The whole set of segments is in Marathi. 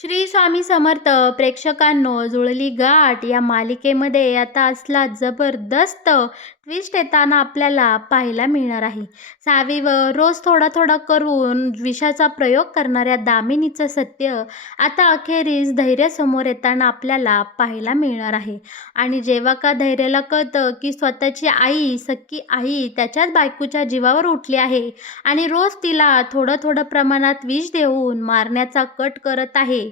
श्री स्वामी समर्थ प्रेक्षकांनो, जुळली गाठ या मालिकेमध्ये आता असला जबरदस्त ट्विस्ट येताना आपल्याला पाहायला मिळणार आहे. सावीवर रोज थोडा थोडा करून विषाचा प्रयोग करणाऱ्या दामिनीचं सत्य आता अखेरीस धैर्यासमोर येताना आपल्याला पाहायला मिळणार आहे. आणि जेव्हा का धैर्याला कळतं की स्वतःची आई, सख्खी आई त्याच्याच बायकोच्या जीवावर उठली आहे आणि रोज तिला थोडं थोडं प्रमाणात विष देऊन मारण्याचा कट करत आहे,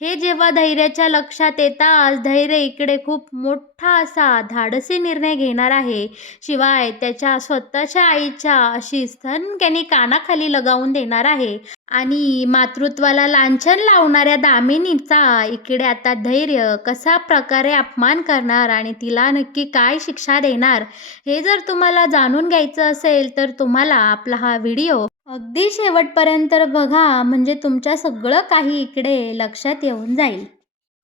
हे जेव्हा धैर्याच्या लक्षात येताच धैर्य इकडे खूप मोठा असा धाडसी निर्णय घेणार आहे. शिवाय त्याच्या स्वतःच्या आईच्या अशी सनक्यानी कानाखाली लगावून देणार आहे. आणि मातृत्वाला लांछन लावणाऱ्या दामिनीचा इकडे आता धैर्य कसा प्रकारे अपमान करणार आणि तिला नक्की काय शिक्षा देणार, हे जर तुम्हाला जाणून घ्यायचं असेल तर तुम्हाला आपला हा व्हिडिओ अगदी शेवटपर्यंत बघा, म्हणजे तुमच्या सगळं काही इकडे लक्षात येऊन जाईल.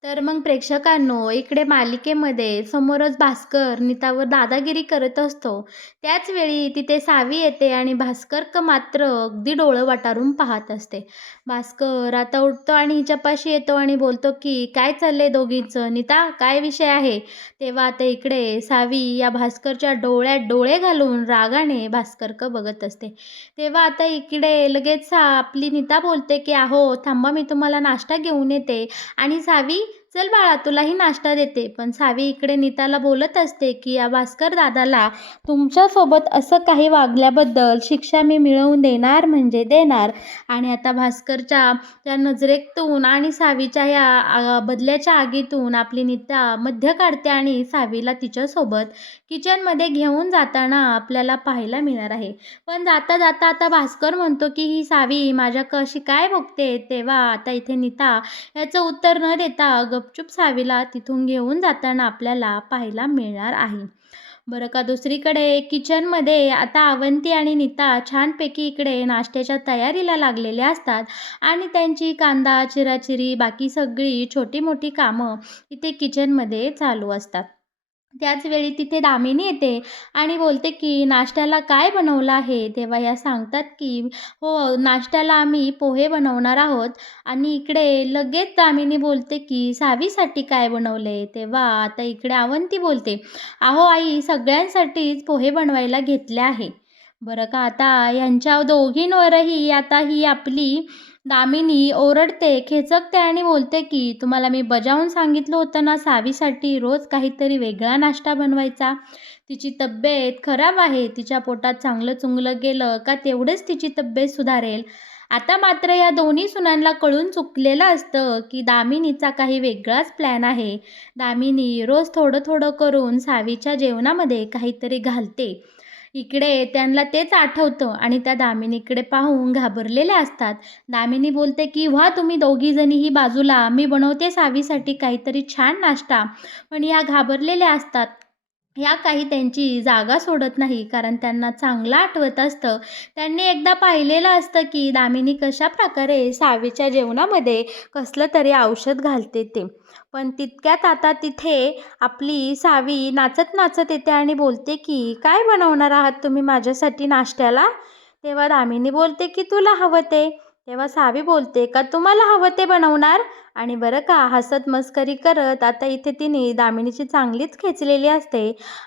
तर मग प्रेक्षकांनो, इकडे मालिकेमध्ये समोरच भास्कर नीतावर दादागिरी करत असतो. त्याच वेळी तिथे सावी येते आणि भास्कर मात्र अगदी डोळं वाटारून पाहत असते. भास्कर आता उठतो आणि हिच्यापाशी येतो आणि बोलतो की काय चाललंय दोघींचं, नीता काय विषय आहे. तेव्हा आता इकडे सावी या भास्करच्या डोळ्यात डोळे घालून रागाने भास्कर बघत असते. तेव्हा आता इकडे लगेच आपली नीता बोलते की अहो थांबा, मी तुम्हाला नाश्ता घेऊन येते. आणि सावी, चल बाळा तुलाही नाश्ता देते. पण सावी इकडे नीताला बोलत असते की या भास्कर दादाला तुमच्यासोबत असं काही वागल्याबद्दल शिक्षा मी मिळवून देणार म्हणजे देणार. आणि आता भास्करच्या त्या नजरेतून आणि सावीच्या या बदल्याच्या आगीतून आपली नीता मध्य काढते आणि सावीला तिच्यासोबत किचनमध्ये घेऊन जाताना आपल्याला पाहायला मिळणार आहे. पण जाता जाता आता भास्कर म्हणतो की ही सावी माझ्या कशी काय बघते. तेव्हा आता इथे नीता याचं उत्तर न देता गपचूप सावीला तिथून घेऊन जाताना आपल्याला पाहायला मिळणार आहे. बरं का, दुसरीकडे किचनमध्ये आता अवंती आणि नीता छानपैकी इकडे नाश्त्याच्या तयारीला लागलेल्या असतात आणि त्यांची कांदा चिराचिरी बाकी सगळी छोटी मोठी कामं इथे किचनमध्ये चालू असतात. त्याच वेळी तिथे दामिनी येते आणि बोलते की नाश्त्याला काय बनवलं आहे. तेव्हा या सांगतात की हो, नाश्त्याला आम्ही पोहे बनवणार आहोत. आणि इकडे लगेच दामिनी बोलते की सावीसाठी काय बनवले. तेव्हा आता इकडे अवंती बोलते, अहो आई, सगळ्यांसाठीच पोहे बनवायला घेतले आहे. बरं का, आता यांच्या दोघींवरही आता ही आपली दामिनी ओरडते, खेचकते आणि बोलते की तुम्हाला मी बजावून सांगितलं होतं ना सावीसाठी रोज काहीतरी वेगळा नाश्ता बनवायचा. तिची तब्येत खराब आहे, तिच्या पोटात चांगलं चुंगलं गेलं का तेवढेच तिची तब्येत सुधारेल. आता मात्र या दोन्ही सुनांना कळून चुकलेलं असतं की दामिनीचा काही वेगळाच प्लॅन आहे. दामिनी रोज थोडं थोडं करून सावीच्या जेवणामध्ये काहीतरी घालते. इकडे त्यांना तेच आठवतं आणि त्या दामिनीकडे पाहून घाबरलेल्या असतात. दामिनी बोलते की व्हा तुम्ही दोघीजणीही बाजूला, मी बनवते सावीसाठी काहीतरी छान नाश्ता. पण या घाबरलेल्या असतात. या काही त्यांची जागा सोडत नाही, कारण त्यांना चांगलं आठवत असतं. त्यांनी एकदा पाहिलेलं असतं की दामिनी कशाप्रकारे सावीच्या जेवणामध्ये कसलं तरी औषध घालते ते. पण तितक्यात आता तिथे आपली सावी नाचत नाचत येते आणि बोलते की काय बनवणार आहात तुम्ही माझ्यासाठी नाश्त्याला. तेव्हा दामिनी बोलते की तुला हवं ते. तेव्हा सावी बोलते का तुम्हाला हवं ते बनवणार. आणि बरं का, हसत मस्करी करत आता इथे तिने दामिनीची चांगलीच खेचलेली असते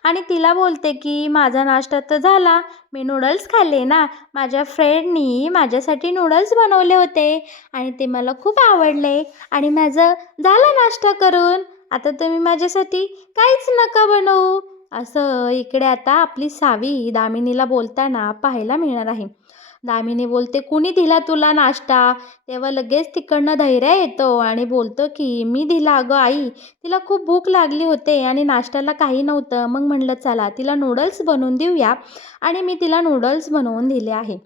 आणि तिला बोलते की माझा नाश्ता तर झाला, मी नूडल्स खाल्ले ना, माझ्या फ्रेंडनी माझ्यासाठी नूडल्स बनवले होते आणि ते मला खूप आवडले आणि माझं झाला नाश्ता करून. आता तुम्ही माझ्यासाठी काहीच नका बनवू. असं इकडे आता आपली सावी दामिनीला बोलताना पाहायला मिळणार आहे. दामिनी बोलते कुणी दिला तुला नाश्ता. तेव्हा लगेच तिकडनं धैर्य येतो आणि बोलतो की मी दिला अगं आई, तिला खूप भूक लागली होते आणि नाश्त्याला काही नव्हतं, मग म्हणलं चला तिला नूडल्स बनवून देऊया आणि मी तिला नूडल्स बनवून दिले आहे.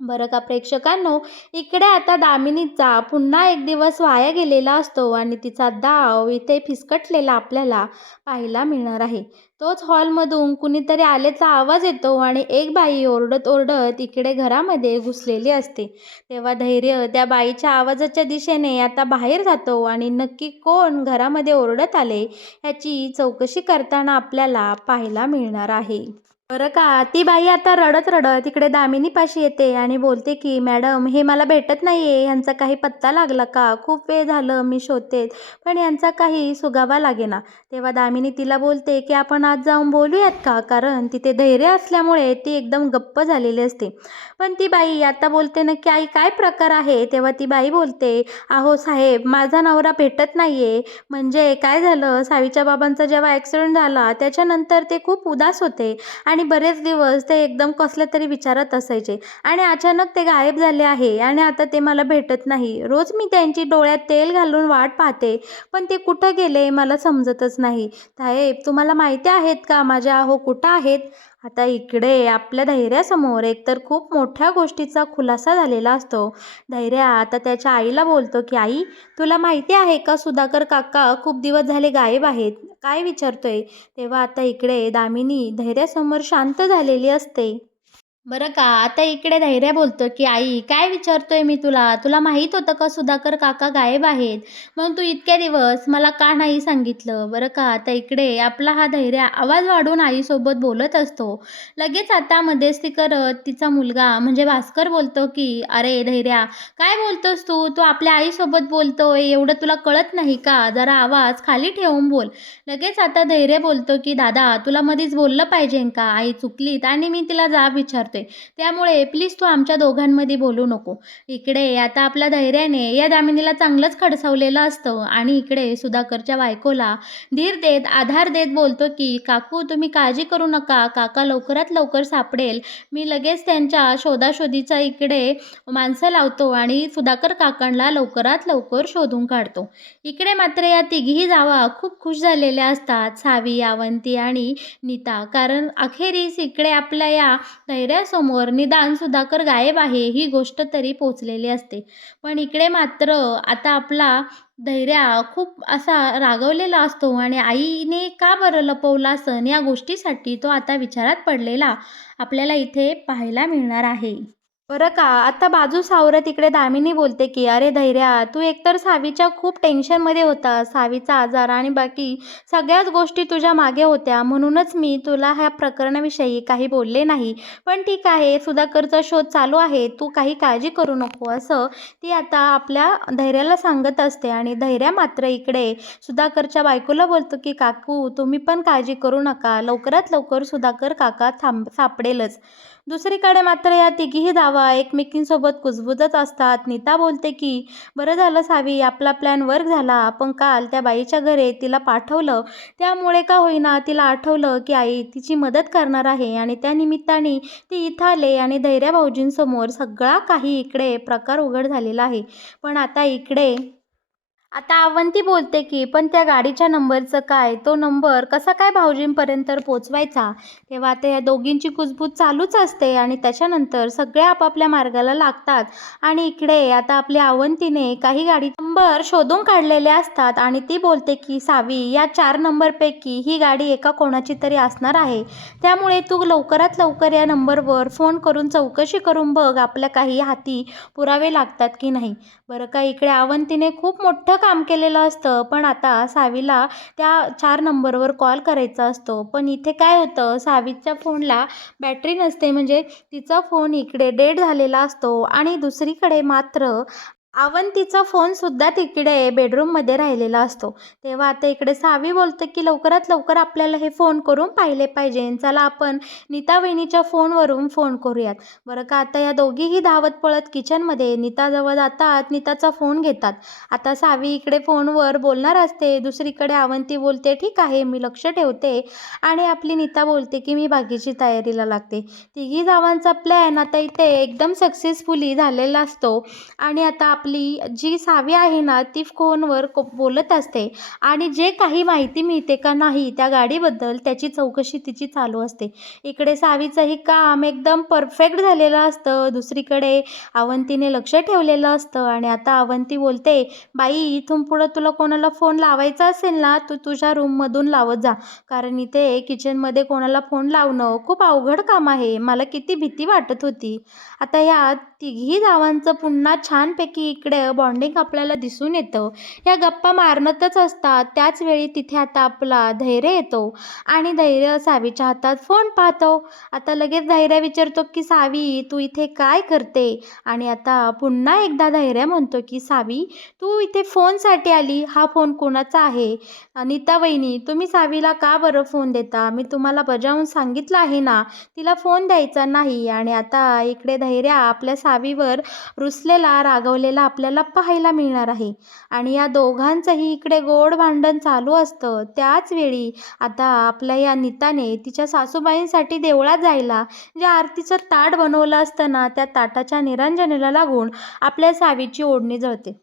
बरं का प्रेक्षकांनो, इकडे आता दामिनीचा पुन्हा एक दिवस वाया गेलेला असतो आणि तिचा डाव इथे फिसकटलेला आपल्याला पाहायला मिळणार आहे. तोच हॉलमधून कुणीतरी आल्याचा आवाज येतो आणि एक बाई ओरडत ओरडत इकडे घरामध्ये घुसलेली असते. तेव्हा धैर्य त्या बाईच्या आवाजाच्या दिशेने आता बाहेर जातो आणि नक्की कोण घरामध्ये ओरडत आले याची चौकशी करताना आपल्याला पाहायला मिळणार आहे. बरं का, ती बाई आता रडत-रडत इकडे दामिनीपाशी येते आणि बोलते की "मॅडम, हे मला भेटत नाहीये. ह्यांचा काही पत्ता लागला का? खूप वेळ झालं मी शोधते, पण यांचा काही सुगावा लागेना." तेव्हा दामिनी तिला बोलते की "आपण आज जाऊन बोलूयात का?" कारण तिथे धैर्य असल्यामुळे ती एकदम गप्प झालेली असते. पण ती बाई आता बोलते ना की "आई, काय प्रकार आहे?" तेव्हा ती बाई बोलते, "अहो साहेब, माझा नवरा भेटत नाहीये." म्हणजे काय झालं, सावीच्या बाबांचा जेव्हा ॲक्सिडेंट झाला त्याच्यानंतर ते खूप उदास होते आणि बरेच दिवस ते एकदम कसल्या तरी विचारात असायचे आणि अचानक ते गायब झाले आहे आणि आता ते मला भेटत नाही. रोज मी त्यांची डोळ्यात तेल घालून वाट पाहते, पण ते कुठं गेले मला समजतच नाही. साहेब, तुम्हाला माहिती आहेत का माझे अहो कुठं आहेत? आता इकडे आपल्या धैर्यासमोर एकतर खूप मोठ्या गोष्टीचा खुलासा झालेला असतो. धैर्य आता त्याच्या आईला बोलतो की "आई, तुला माहिती आहे का सुधाकर काका खूप दिवस झाले गायब आहेत." "काय विचारतोय?" तेव्हा आता इकडे दामिनी धैर्यासमोर शांत झालेली असते. बरं का, आता इकडे धैर्य बोलतो, की "आई, काय विचारतोय मी तुला? तुला माहीत होतं का सुधाकर काका गायब आहेत? मग तू इतक्या दिवस मला का नाही सांगितलं?" बरं का, आता इकडे आपला हा धैर्य आवाज वाढवून आईसोबत बोलत असतो. लगेच आता मध्यस्थी करत तिचा मुलगा म्हणजे भास्कर बोलतो, की "अरे धैर्या, काय बोलतोस तू? तू आपल्या आईसोबत बोलतोय, एवढं तुला कळत नाही का? जरा आवाज खाली ठेवून बोल." लगेच आता धैर्य बोलतो, की "दादा, तुला मधीच बोललं पाहिजे का? आई चुकलीत आणि मी तिला जाब विचारते. त्यामुळे प्लीज तू आमच्या दोघांमध्ये बोलू नको." इकडे आता आपल्या धैर्याने या दामिनीला चांगलंच खडसावलेलं असतं आणि इकडे सुधाकरच्या बायकोला धीर देत, आधार देत बोलतो, की "काकू, तुम्ही काळजी करू नका. काका लवकरात लवकर सापडेल. मी लगेच त्यांच्या शोधाशोधीचा इकडे माणसं लावतो आणि सुधाकर काकांना लवकरात लवकर शोधून काढतो." इकडे मात्र या तिघीही जावा खूप खुश झालेल्या असतात, सावी, अवंती आणि नीता. कारण अखेरीस इकडे आपल्या या धैर्यासमोर निदान सुधाकर गायब आहे ही गोष्ट तरी पोहोचलेली असते. पण इकडे मात्र आता आपला धैर्य खूप असा रागावलेला असतो आणि आईने का बरं लपवलं असेल या गोष्टीसाठी तो आता विचारात पडलेला आपल्याला इथे पाहायला मिळणार आहे. बरं का, आता बाजू सावरत इकडे दामिनी बोलते की "अरे धैर्या, तू एकतर सावीच्या खूप टेन्शनमध्ये होतास. सावीचा आजार आणि बाकी सगळ्याच गोष्टी तुझ्या मागे होत्या. म्हणूनच मी तुला ह्या प्रकरणाविषयी काही बोलले नाही. पण ठीक आहे, सुधाकरचा शोध चालू आहे. तू काही काळजी करू नको." असं ती आता आपल्या धैर्याला सांगत असते आणि धैर्य मात्र इकडे सुधाकरच्या बायकोला बोलतो की "काकू, तुम्ही पण काळजी करू नका. लवकरात लवकर सुधाकर काका सापडेलच." दुसरीकडे मात्र या तिघीही जावा एकमेकींसोबत कुजबुजत असतात. नीता बोलते की "बरं झालं सावी, आपला प्लॅन वर्क झाला. आपण काल त्या बाईच्या घरी तिला पाठवलं. त्यामुळे का होईना तिला आठवलं की आई तिची मदत करणार आहे आणि त्या निमित्ताने ती इथं आले आणि धैर्या भाऊजींसमोर सगळा काही इकडे प्रकार उघड झालेला आहे." पण आता अवंती बोलते की "पण त्या गाडीच्या नंबरचं काय? तो नंबर कसा काय भाऊजींपर्यंत पोहोचवायचा?" तेव्हा आता या दोघींची कुजबूज चालूच असते आणि त्याच्यानंतर सगळे आपापल्या मार्गाला लागतात आणि इकडे आता आपल्या अवंतीने काही गाडी नंबर शोधून काढलेले असतात आणि ती बोलते की "सावी, या 4 नंबरपैकी ही गाडी एका कोणाची तरी असणार आहे. त्यामुळे तू लवकरात लवकर या नंबरवर फोन करून चौकशी करून बघ आपल्या काही हाती पुरावे लागतात की नाही." बरं का, इकडे अवंतीने खूप मोठं काम केलेलं असतं, पण आता सावीला त्या 4 नंबरवर कॉल करायचा असतो. पण इथे काय होतं, सावीच्या फोनला बॅटरी नसते, म्हणजे तिचा फोन इकडे डेड झालेला असतो आणि दुसरीकडे मात्र अवंतीचा फोनसुद्धा तिकडे बेडरूममध्ये राहिलेला असतो. तेव्हा आता इकडे सावी बोलते की "लवकरात लवकर आपल्याला हे फोन करून पाहिले पाहिजे. चला आपण नीता वहिनीच्या फोनवरून फोन करूयात." बरं का, आता या दोघीही धावत पळत किचनमध्ये नीताजवळ जातात. नीताचा फोन घेतात. आता सावी इकडे फोनवर बोलणार असते. दुसरीकडे अवंती बोलते "ठीक आहे, मी लक्ष ठेवते." आणि आपली नीता बोलते की "मी बाकीची तयारीला लागते." तिघी जावांचा प्लॅन आता इथे एकदम सक्सेसफुली झालेला असतो आणि आता आपली जी सावी आहे ना, ती फोनवर बोलत असते आणि जे काही माहिती मिळते का नाही त्या गाडीबद्दल त्याची चौकशी तिची चालू असते. इकडे सावीचंही काम एकदम परफेक्ट झालेलं असतं. दुसरीकडे अवंतीने लक्ष ठेवलेलं असतं आणि आता अवंती बोलते "बाई, इथून पुढं तुला कोणाला फोन लावायचा असेल ना, तू तुझ्या रूममधून लावत जा. कारण इथे किचनमध्ये कोणाला फोन लावणं खूप अवघड काम आहे." मला किती भीती वाटत होती. आता या तिघी जावांचं पुन्हा छानपैकी इकडे बॉन्डिंग आपल्याला दिसून येतं. या गप्पा मारतच असतात. त्याच वेळी तिथे आता आपला धैर्य येतो आणि धैर्य सावीच्या हातात फोन पाहतो. आता लगेच धैर्य विचारतो की सावी तू इथे काय करते? आणि आता पुन्हा एकदा धैर्य म्हणतो की सावी तू इथे फोनसाठी आली. हा फोन कोणाचा आहे? अनिता वहिनी तुम्ही सावीला का बरं फोन देता? मी तुम्हाला बजावून सांगितलं आहे ना तिला फोन द्यायचा नाही. आणि आता इकडे धैर्य आपल्या सावीवर रुसलेला रागवलेला आपल्याला पाहायला मिळणार आहे. आणि या दोघांचंही इकडे गोड भांडण चालू असतं. त्याच वेळी आता आपल्या या नीताने तिच्या सासूबाईंसाठी देवळात जायला जे आरतीचं ताट बनवलं असतं ना त्या ताटाच्या निरांजनेला लागून आपल्या सावीची ओढणी जळते.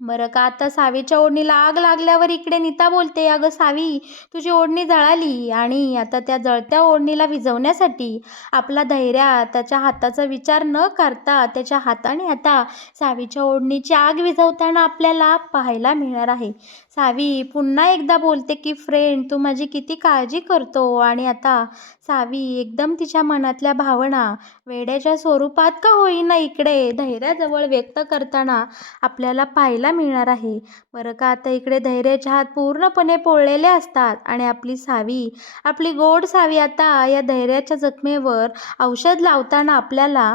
बरं का आता सावीच्या ओढणीला आग लागल्यावर इकडे नीता बोलते अगं सावी तुझी ओढणी जळाली. आणि आता त्या जळत्या ओढणीला विझवण्यासाठी आपला धैर्य त्याच्या हाताचा विचार न करता त्याच्या हाताने आता सावीच्या ओढणीची आग विझवताना आपल्याला पाहायला मिळणार आहे. सावी पुन्हा एकदा बोलते की फ्रेंड तू माझी किती काळजी करतो. आणि आता सावी एकदम तिच्या मनातल्या भावना वेड्याच्या स्वरूपात का होईना इकडे धैर्याजवळ व्यक्त करताना आपल्याला पाहायला मिळणार आहे. बरं का आता इकडे धैर्याचे हात पूर्णपणे पोळलेले असतात आणि आपली सावी आपली गोड सावी आता या धैर्याच्या जखमेवर औषध लावताना आपल्याला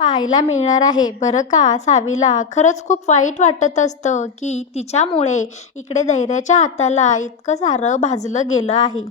पाहायला मिळणार आहे. बरं का सावीला खरंच खूप वाईट वाटत असतं की तिच्यामुळे इकडे धैर्याच्या हाताला इतकं सारं भाजलं गेलं आहे.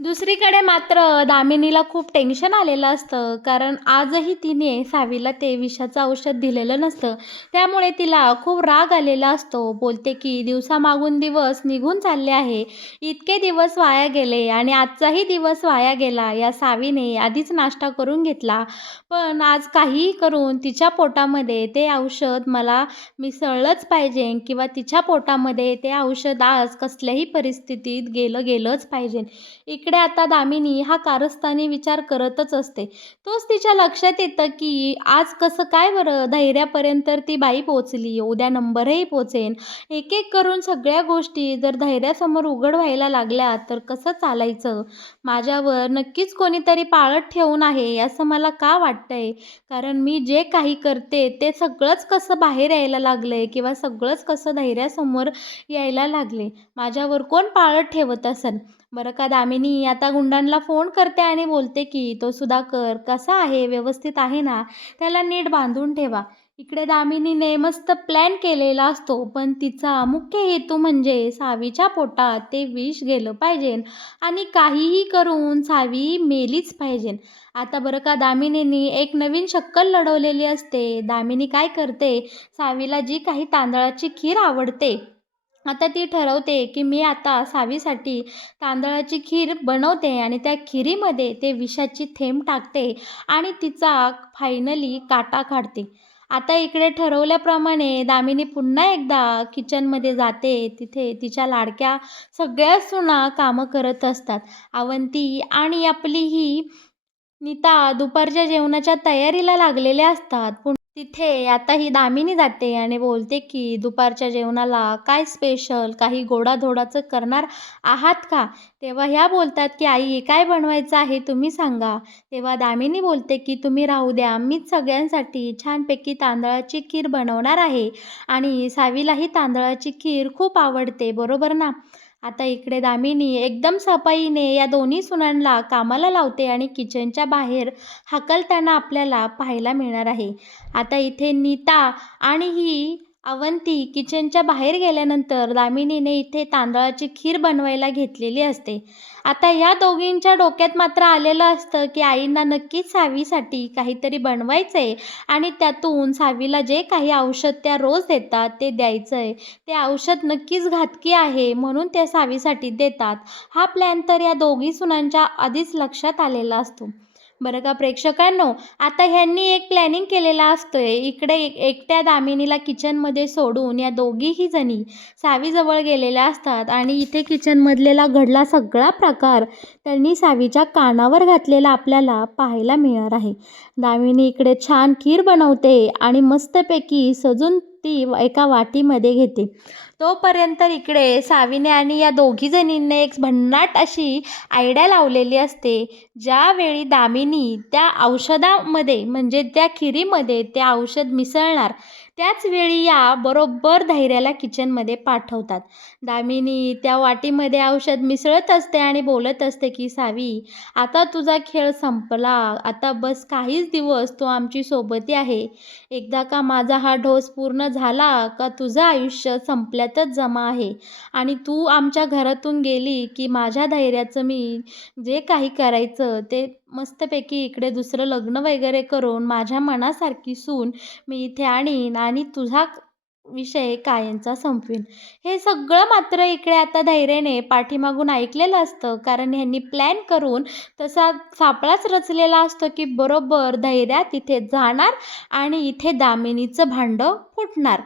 दुसरीकडे मात्र दामिनीला खूप टेन्शन आलेलं असतं कारण आजही तिने सावीला ते विषाचं औषध दिलेलं नसतं. त्यामुळे तिला खूप राग आलेला असतो. बोलते की दिवसामागून दिवस निघून चालले आहे. इतके दिवस वाया गेले आणि आजचाही दिवस वाया गेला. या सावीने आधीच नाश्ता करून घेतला पण आज काहीही करून तिच्या पोटामध्ये ते औषध मला मिसळलंच पाहिजे किंवा तिच्या पोटामध्ये ते औषध आज कसल्याही परिस्थितीत गेलंच पाहिजे. इकडे आता दामिनी हा कारस्थानी विचार करतच असते. तोच तिच्या लक्षात येतं की आज कसं काय बरं धैर्यापर्यंत ती बाई पोचली. उद्या नंबरही पोचेन. एक एक करून सगळ्या गोष्टी जर धैर्यासमोर उघड व्हायला लागल्या तर कसं चालायचं? माझ्यावर नक्कीच कोणीतरी पाळत ठेवून आहे असं मला का वाटतंय? कारण मी जे काही करते ते सगळंच कसं बाहेर यायला लागलंय किंवा सगळंच कसं धैर्यासमोर यायला लागले. माझ्यावर कोण पाळत ठेवत असेल? बरं का दामिनी आता गुंडांना फोन करते आणि बोलते की तो सुधाकर कसा आहे? व्यवस्थित आहे ना? त्याला नीट बांधून ठेवा. इकडे दामिनीने मस्त प्लॅन केलेला असतो पण तिचा मुख्य हेतू म्हणजे सावीच्या पोटात ते विष गेलं पाहिजे आणि काहीही करून सावी मेलीच पाहिजे. आता बरं का दामिनीने एक नवीन शक्कल लढवलेली असते. दामिनी काय करते सावीला जी काही तांदळाची खीर आवडते आता ती ठरवते की मी आता सावीसाठी तांदळाची खीर बनवते आणि त्या खिरीमध्ये ते विषाची थेंब टाकते आणि तिचा फायनली काटा काढते. आता इकडे ठरवल्याप्रमाणे दामिनी पुन्हा एकदा किचनमध्ये जाते. तिथे तिच्या लाडक्या सगळ्या सुना कामं करत असतात. अवंती आणि आपली ही नीता दुपारच्या जेवणाच्या तयारीला लागलेल्या असतात. तिथे आता ही दामिनी जाते आणि बोलते की दुपारच्या जेवणाला काय स्पेशल काही गोडाधोडाचं करणार आहात का? तेव्हा ह्या बोलतात की आई काय बनवायचं आहे तुम्ही सांगा. तेव्हा दामिनी बोलते की तुम्ही राहू द्या मीच सगळ्यांसाठी छानपैकी तांदळाची खीर बनवणार आहे आणि सावीलाही तांदळाची खीर खूप आवडते बरोबर ना? आता इकडे दामिनी एकदम सफाईने या दोन्ही सुनांना कामाला लावते आणि किचनच्या बाहेर हाकलताना आपल्याला पाहायला मिळणार आहे. आता इथे नीता आणि ही अवंती किचनच्या बाहेर गेल्यानंतर दामिनीने इथे तांदळाची खीर बनवायला घेतलेली असते. आता ह्या दोघींच्या डोक्यात मात्र आलेलं असतं की आईंना नक्कीच सावीसाठी काहीतरी बनवायचं आहे आणि त्यातून सावीला जे काही औषध त्या रोज देतात ते द्यायचं आहे. ते औषध नक्कीच घातकी आहे म्हणून ते सावीसाठी देतात. हा प्लॅन तर या दोघी सुनांच्या आधीच लक्षात आलेला असतो. बरं का प्रेक्षकांनो आता ह्यांनी एक प्लॅनिंग केलेला असतोय. इकडे एकट्या दामिनीला किचनमध्ये सोडून या दोघीही जणी सावीजवळ गेलेल्या असतात आणि इथे किचनमधलेला घडला सगळा प्रकार त्यांनी सावीच्या कानावर घातलेला आपल्याला पाहायला मिळणार आहे. दामिनी इकडे छान खीर बनवते आणि मस्तपैकी सजून ती एका वाटीमध्ये घेते. तोपर्यंत इकडे सावीने आणि या दोघी जणींनी एक भन्नाट अशी आयडिया लावलेली असते. ज्यावेळी दामिनी त्या औषधामध्ये म्हणजे त्या खिरीमध्ये ते औषध मिसळणार त्याच वेळी या बरोबर धैर्याला किचनमध्ये पाठवतात. दामिनी त्या वाटीमध्ये औषध मिसळत असते आणि बोलत असते की सावी, आता तुझा खेळ संपला. आता बस काहीच दिवस तू आमची सोबती आहे. एकदा का माझा हा डोस पूर्ण झाला का तुझं आयुष्य संपल्यातच जमा आहे. आणि तू आमच्या घरातून गेली की माझ्या धैर्याचं मी जे काही करायचं ते मस्तपैकी इकडे दुसरं लग्न वगैरे करून माझ्या मनासारखी सून मी इथे आणीन आणि तुझा विषय कायमचा संपवीन. हे सगळं मात्र इकडे आता धैर्याने पाठीमागून ऐकलेलं असतं, कारण ह्यांनी प्लॅन करून तसा सापळाच रचलेला असतो की बरोबर धैर्या तिथे जाणार आणि इथे दामिनीचं भांडं फुटणार.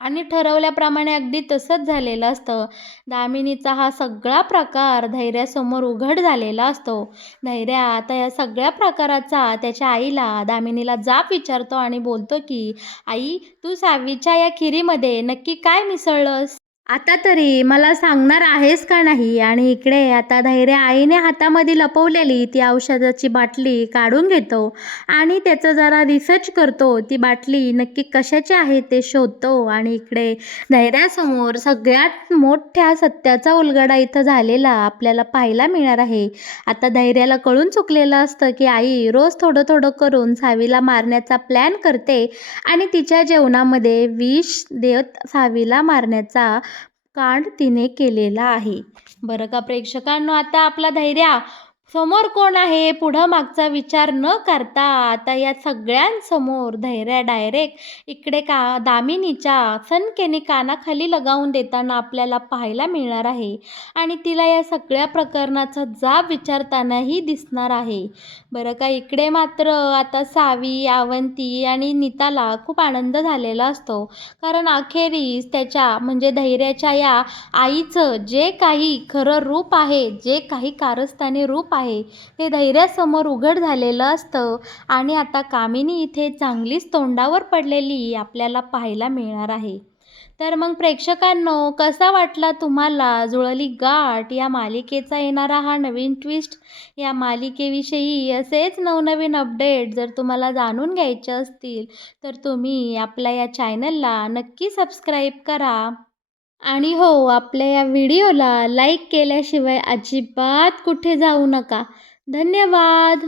आणि ठरवल्याप्रमाणे अगदी तसंच झालेलं असतं. दामिनीचा हा सगळा प्रकार धैर्यासमोर उघड झालेला असतो. धैर्या आता या सगळ्या प्रकाराचा त्याच्या आईला, दामिनीला जाब विचारतो आणि बोलतो की, "आई, तू सावीच्या या खिरीमध्ये नक्की काय मिसळलंस? आता तरी मला सांगणार आहेस का नाही?" आणि इकडे आता धैर्य आईने हातामध्ये लपवलेली ती औषधाची बाटली काढून घेतो आणि त्याचं जरा रिसर्च करतो. ती बाटली नक्की कशाची आहे ते शोधतो आणि इकडे धैर्यासमोर सगळ्यात मोठ्या सत्याचा उलगडा इथं झालेला आपल्याला पाहायला मिळणार आहे. आता धैर्याला कळून चुकलेलं असतं की आई रोज थोडं थोडं करून सावीला मारण्याचा प्लॅन करते आणि तिच्या जेवणामध्ये विष देत सावीला मारण्याचा कांड तिने केलेला आहे. बरं का प्रेक्षकांनो, आता आपला धैर्या समोर कोण आहे पुढं मागचा विचार न करता आता या सगळ्यांसमोर धैर्या डायरेक्ट इकडे दामिनीच्या सनकेने कानाखाली लगावून देताना आपल्याला पाहायला मिळणार आहे आणि तिला या सगळ्या प्रकरणाचा जाब विचारतानाही दिसणार आहे. बरं का इकडे मात्र आता सावी, अवंती आणि नीताला खूप आनंद झालेला असतो, कारण अखेरीस त्याच्या म्हणजे धैर्याच्या या आईचं जे काही खरं रूप आहे, जे काही कारस्थानी रूप आहे ते धैर्यासमोर उघड झालेलं असतं आणि आता कामिनी इथे चांगलीच तोंडावर पडलेली आपल्याला पाहायला मिळणार आहे. तर मग प्रेक्षकांनो, कसा वाटला तुम्हाला जुळली गाठ या मालिकेचा येणारा हा नवीन ट्विस्ट? या मालिकेविषयी असेच नवनवीन अपडेट जर तुम्हाला जाणून घ्यायचे असतील तर तुम्ही आपल्या या चॅनलला नक्की सबस्क्राईब करा. आणि हो, आपल्या या व्हिडिओला लाईक केल्याशिवाय अजिबात कुठे जाऊ नका. धन्यवाद.